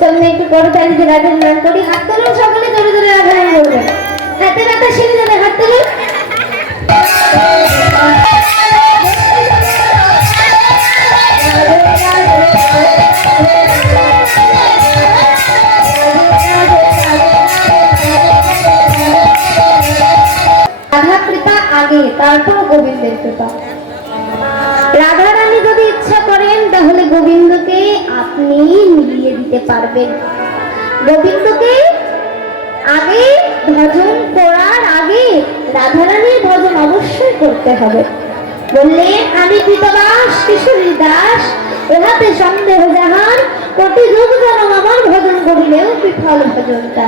চলুন একটু করতালি দিয়ে রাধার নাম করি। হাত তুলুন সকলে, জোরে জোরে নাম করবেন হাতে রাধা শিখে যাবে, হাত তুলুন। রাধা আগে রাধা রানী যদি ইচ্ছা করেন, তাহলে গোবিন্দকে আপনি মিলিয়ে দিতে পারবেন গোবিন্দকে আগে ভজন করার আগে রাধারানীর ভজন অবশ্যই করতে হবে। বললে, আমি কৃতদাস কিশোরী দাস, এহাতে সন্দেহ জাহান, কোটি যুগ জনম আমার ভজন করিলেও বিফল ভজনটা।